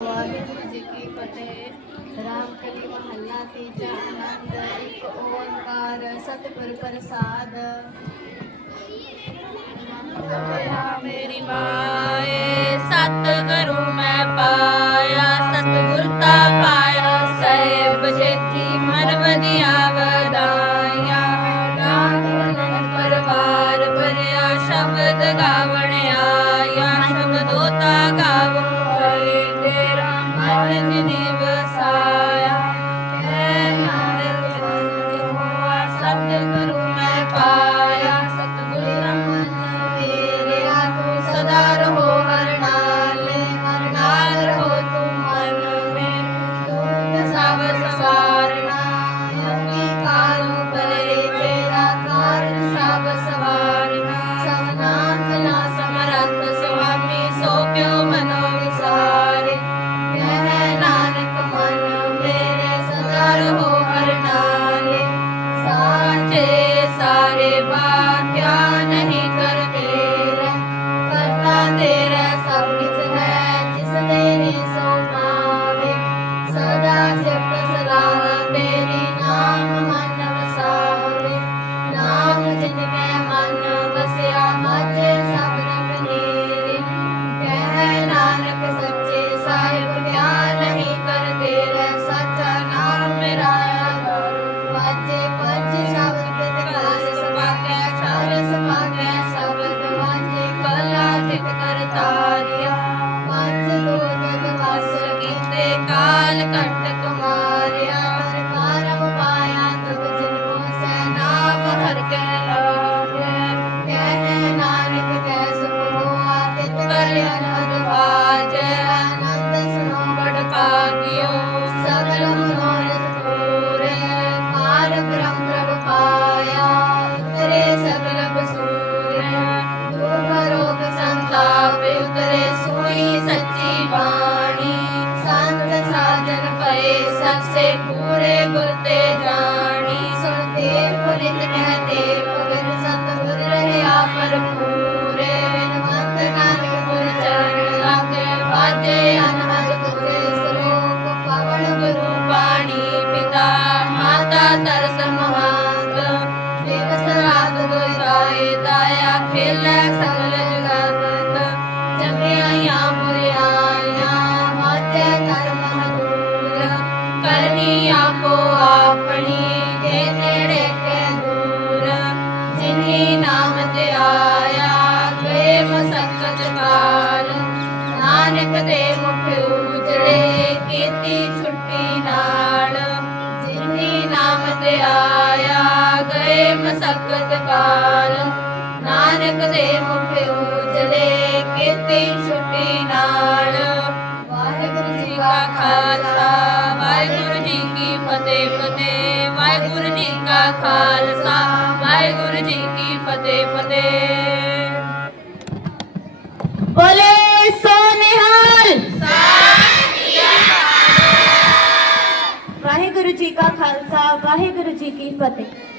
ਵਾਹਿਗੁਰੂ ਜੀ ਕੀ ਫਤਿਹ। ਰਾਮ ਕਲੀ ਮਹੱਲਾ ਤੀਜਾ ਆਨੰਦ, ਇੱਕ ਓੰਕਾਰ, ਸਤਿਗੁਰ ਪ੍ਰਸਾਦ। ਆ ਮੇਰੀ ਮਾਏ, ਸਤਿਗੁਰੂ ਮੈਂ ਪਾਇਆ, ਸਤਿਗੁਰ ਤਾ ਪਾਇਆ, ਸਹਿਬ ਜੇਤੀ ਮਨ ਵਧੀਆ ਵਾ ਤੇ ਪੂਰੇ ਗੁਰ ਤੇ ਜਾਣੀ ਸੁਣਦੇ ਪੁਨਿਤ ਕਹਤੇ, ਮਗਰ ਸਤਿਗੁਰ ਰਹਿਆ ਪਰ ਪੂਰੇ ਵਿਨਵੰਤ ਨਾਮ ਸੰਗਤ ਪਾਲ ਨਾਨਕ ਦੇ ਮੁਖ ਉਜੜੇ, ਕੀਤੀ ਛੁੱਟੀ ਨਾਲ। ਜਿਨੀ ਨਾਮ ਤੇ ਆਇਆ, ਗਏ ਮਸਕਤ ਕਾਲ। ਨਾਨਕ ਦੇ ਮੁਖ ਉਜੜੇ, ਕੀਤੀ ਛੁੱਟੀ ਨਾਲ। ਵਾਹਿਗੁਰੂ ਜੀ ਕਾ ਖਾਲਸਾ, ਵਾਹਿਗੁਰੂ ਜੀ ਕੀ ਫਤਿਹ ਫਤਿਹ। ਵਾਹਿਗੁਰੂ ਜੀ ਕਾ ਖਾਲਸਾ। बोले सोनिहाल वाहेगुरु जी का खालसा वाहेगुरु जी की फतेह